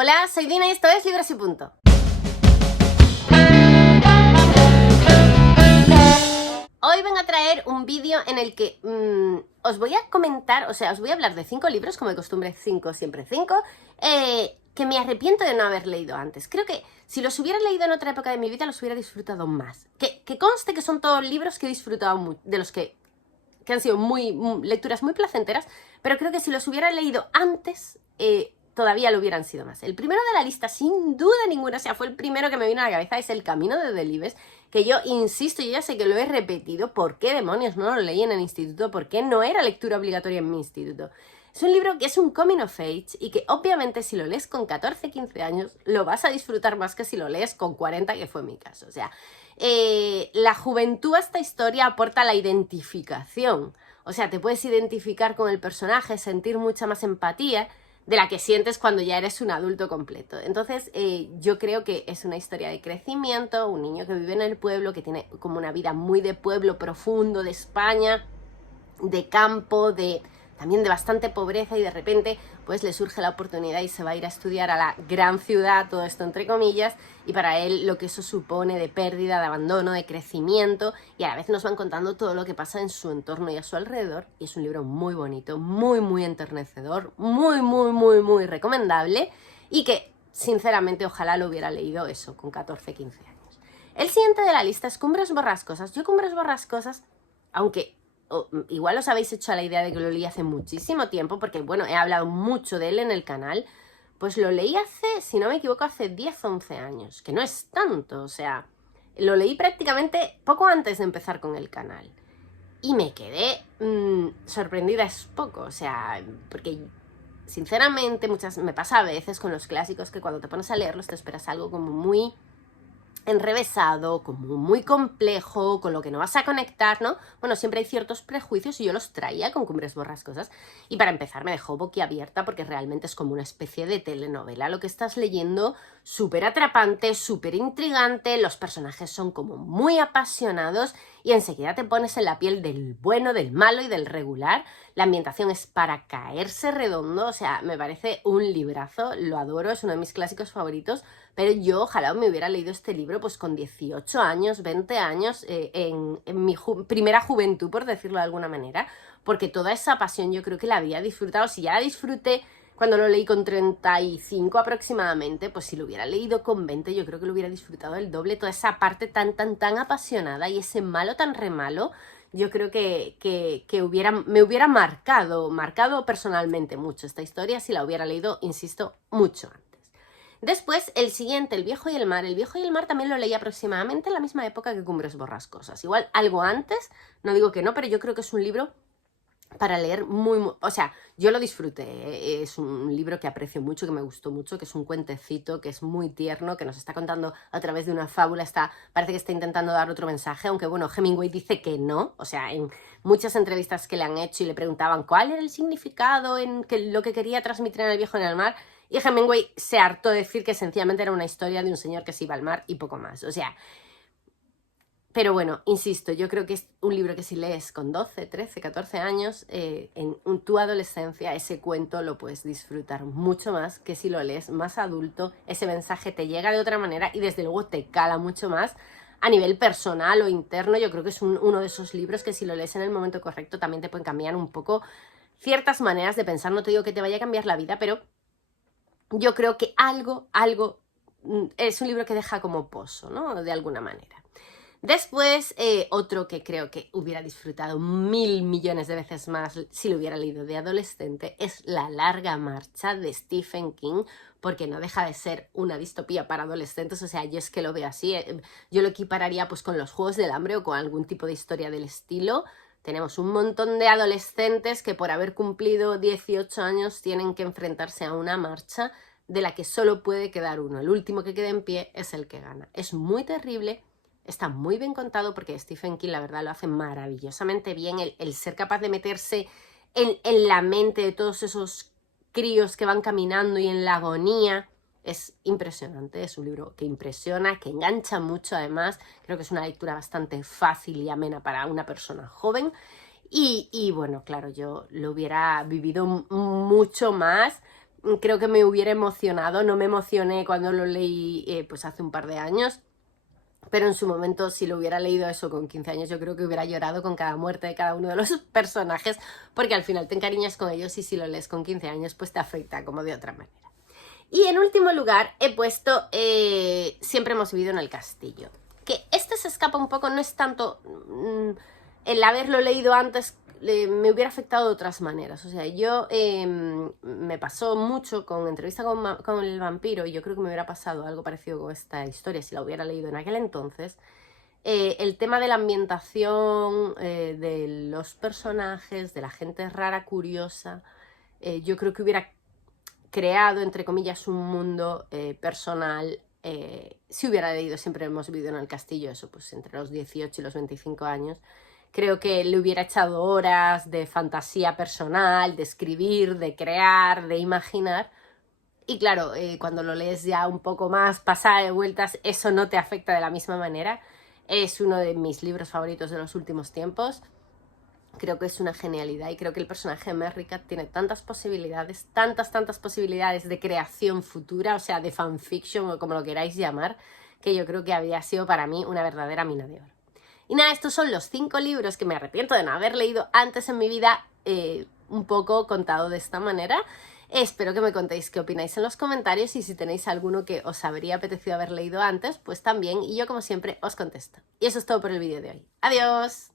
Hola, soy Dina y esto es Libros y Punto. Hoy vengo a traer un vídeo en el que os voy a comentar, os voy a hablar de 5 libros, como de costumbre 5, siempre 5, que me arrepiento de no haber leído antes. Creo que si los hubiera leído en otra época de mi vida los hubiera disfrutado más. Que conste que son todos libros que he disfrutado mucho, de los que han sido lecturas muy placenteras, pero creo que si los hubiera leído antes, todavía lo hubieran sido más. El primero de la lista, sin duda ninguna, fue el primero que me vino a la cabeza, es El camino de Delibes, que yo insisto, yo ya sé que lo he repetido, ¿por qué demonios no lo leí en el instituto? ¿Por qué no era lectura obligatoria en mi instituto? Es un libro que es un coming of age y que obviamente si lo lees con 14, 15 años lo vas a disfrutar más que si lo lees con 40, que fue mi caso. La juventud a esta historia aporta la identificación. Te puedes identificar con el personaje, sentir mucha más empatía de la que sientes cuando ya eres un adulto completo. Entonces, yo creo que es una historia de crecimiento, un niño que vive en el pueblo, que tiene como una vida muy de pueblo profundo de España, de campo, también de bastante pobreza, y de repente pues le surge la oportunidad y se va a ir a estudiar a la gran ciudad, todo esto entre comillas, y para él lo que eso supone de pérdida, de abandono, de crecimiento, y a la vez nos van contando todo lo que pasa en su entorno y a su alrededor, y es un libro muy bonito, muy muy enternecedor, muy recomendable, y que sinceramente ojalá lo hubiera leído eso con 14, 15 años. El siguiente de la lista es Cumbres Borrascosas. Yo Cumbres Borrascosas, aunque igual os habéis hecho a la idea de que lo leí hace muchísimo tiempo, porque bueno, he hablado mucho de él en el canal, pues lo leí hace, si no me equivoco, hace 10 o 11 años, que no es tanto, lo leí prácticamente poco antes de empezar con el canal. Y me quedé sorprendida, es poco, porque sinceramente me pasa a veces con los clásicos que cuando te pones a leerlos te esperas algo como muy enrevesado, como muy complejo, con lo que no vas a conectar, ¿no? Bueno, siempre hay ciertos prejuicios y yo los traía con Cumbres Borrascosas, y para empezar me dejó boquiabierta porque realmente es como una especie de telenovela lo que estás leyendo, súper atrapante, súper intrigante, los personajes son como muy apasionados y enseguida te pones en la piel del bueno, del malo y del regular. La ambientación es para caerse redondo, me parece un librazo, lo adoro, es uno de mis clásicos favoritos, pero yo ojalá me hubiera leído este libro pues con 18 años, 20 años, en mi primera juventud, por decirlo de alguna manera, porque toda esa pasión yo creo que la había disfrutado. Si ya la disfruté cuando lo leí con 35 aproximadamente, pues si lo hubiera leído con 20 yo creo que lo hubiera disfrutado el doble, toda esa parte tan apasionada y ese malo tan remalo. Yo creo que me hubiera marcado personalmente mucho esta historia si la hubiera leído, insisto, mucho antes. Después, el siguiente, El viejo y el mar. El viejo y el mar también lo leí aproximadamente en la misma época que Cumbres Borrascosas. Igual algo antes, no digo que no, pero yo creo que es un libro para leer muy... yo lo disfruté, es un libro que aprecio mucho, que me gustó mucho, que es un cuentecito, que es muy tierno, que nos está contando a través de una fábula, parece que está intentando dar otro mensaje, aunque bueno, Hemingway dice que no, en muchas entrevistas que le han hecho y le preguntaban cuál era el significado en lo que quería transmitir en El viejo y en el mar, y Hemingway se hartó de decir que sencillamente era una historia de un señor que se iba al mar y poco más, Pero bueno, insisto, yo creo que es un libro que si lees con 12, 13, 14 años, en tu adolescencia, ese cuento lo puedes disfrutar mucho más que si lo lees más adulto. Ese mensaje te llega de otra manera y desde luego te cala mucho más a nivel personal o interno. Yo creo que es uno de esos libros que si lo lees en el momento correcto también te pueden cambiar un poco ciertas maneras de pensar. No te digo que te vaya a cambiar la vida, pero yo creo que algo es un libro que deja como pozo, ¿no? De alguna manera. Después, otro que creo que hubiera disfrutado 1000 millones de veces más si lo hubiera leído de adolescente es La larga marcha de Stephen King, porque no deja de ser una distopía para adolescentes. Yo es que lo veo así, yo lo equipararía pues con los Juegos del Hambre o con algún tipo de historia del estilo. Tenemos un montón de adolescentes que por haber cumplido 18 años tienen que enfrentarse a una marcha de la que solo puede quedar uno. El último que quede en pie es el que gana. Es muy terrible. Está muy bien contado porque Stephen King la verdad lo hace maravillosamente bien, el ser capaz de meterse en la mente de todos esos críos que van caminando y en la agonía es impresionante. Es un libro que impresiona, que engancha mucho además. Creo que es una lectura bastante fácil y amena para una persona joven y bueno, claro, yo lo hubiera vivido mucho más, creo que me hubiera emocionado. No me emocioné cuando lo leí pues hace un par de años, pero en su momento, si lo hubiera leído eso con 15 años, yo creo que hubiera llorado con cada muerte de cada uno de los personajes, porque al final te encariñas con ellos y si lo lees con 15 años, pues te afecta como de otra manera. Y en último lugar he puesto Siempre hemos vivido en el castillo. Que este se escapa un poco, no es tanto el haberlo leído antes, me hubiera afectado de otras maneras. O sea, yo me pasó mucho con Entrevista con el vampiro, y yo creo que me hubiera pasado algo parecido con esta historia si la hubiera leído en aquel entonces. El tema de la ambientación, de los personajes, de la gente rara, curiosa, yo creo que hubiera creado, entre comillas, un mundo personal. Si hubiera leído Siempre hemos vivido en el castillo, eso pues entre los 18 y los 25 años, creo que le hubiera echado horas de fantasía personal, de escribir, de crear, de imaginar. Y claro, cuando lo lees ya un poco más pasada de vueltas, eso no te afecta de la misma manera. Es uno de mis libros favoritos de los últimos tiempos. Creo que es una genialidad y creo que el personaje de Merricat tiene tantas posibilidades, tantas posibilidades de creación futura, o sea, de fanfiction o como lo queráis llamar, que yo creo que había sido para mí una verdadera mina de oro. Y nada, estos son los 5 libros que me arrepiento de no haber leído antes en mi vida, un poco contado de esta manera. Espero que me contéis qué opináis en los comentarios y si tenéis alguno que os habría apetecido haber leído antes, pues también, y yo como siempre os contesto. Y eso es todo por el vídeo de hoy. ¡Adiós!